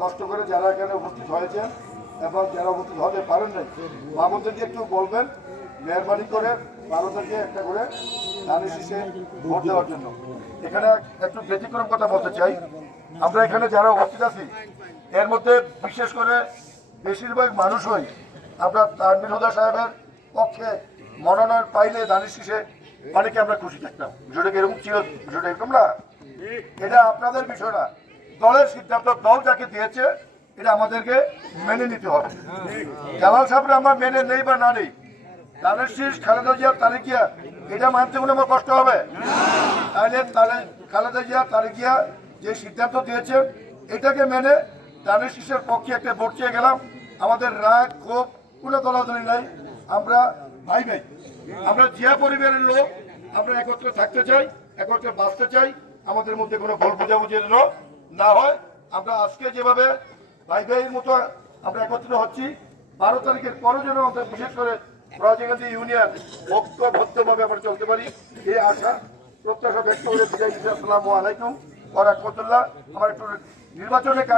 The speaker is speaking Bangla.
কষ্ট করে যারা এখানে উপস্থিত হয়েছেন এবং যারা উপস্থিত হতে পারেন নাই আমাদেরকে একটু বলবেন মেহরবানি করে 12 তারিখে একটা করে ধানের শীষে ভোট দেওয়ার জন্য। এখানে একটু ব্যতিক্রম কথা বলতে চাই, আমরা এখানে যারা উপস্থিত আছি এর মধ্যে বিশেষ করে বেশিরভাগ মানুষই আমরা তানভীর হুদা সাহেবের পক্ষে মনোনয়ন পাইলে ধানের শীষে অনেকে আমরা খুশি থাকতাম। বিষয়টা এরকম ছিল, বিষয়টা এরকম না, এটা আপনাদের বিষয় না, দলের সিদ্ধান্ত, দল যাকে দিয়েছে এটা আমাদেরকে মেনে নিতে হবে। জামাল সাহেবরা আমরা মেনে নেই বা না নেই, ধানের শীষ খালেদা জিয়া তারেক জিয়া এটা মানতে কোনো আমার কষ্ট হবে? তাহলে খালেদা জিয়া তারেক জিয়া যে সিদ্ধান্ত দিয়েছেন এটাকে মেনে ধানের শীষের পক্ষে একটা ভোট চেয়ে গেলাম। আমাদের রাগ ক্ষোভ কোনো দলাদলি নাই, আমরা ভাই ভাই, আমরা জিয়া পরিবারের লোক, আমরা একত্রে থাকতে চাই, একত্রে বাঁচতে চাই, আমাদের মধ্যে কোনো ভুল বোঝাবুঝির না হয়। আমরা আজকে যেভাবে ভাই ভাইয়ের মতো আমরা একত্রিত হচ্ছি, 12 তারিখের পরে যেন আমাদের বিশেষ করে রাজনীতি ইউনিয়ন ঐক্যবদ্ধভাবে আমরা চলতে পারি এই আশা প্রত্যাশা ব্যক্ত করে বিদায় দিচ্ছি। আসসালামু আলাইকুম ওয়া রাহমাতুল্লাহ। আমার একটু নির্বাচনের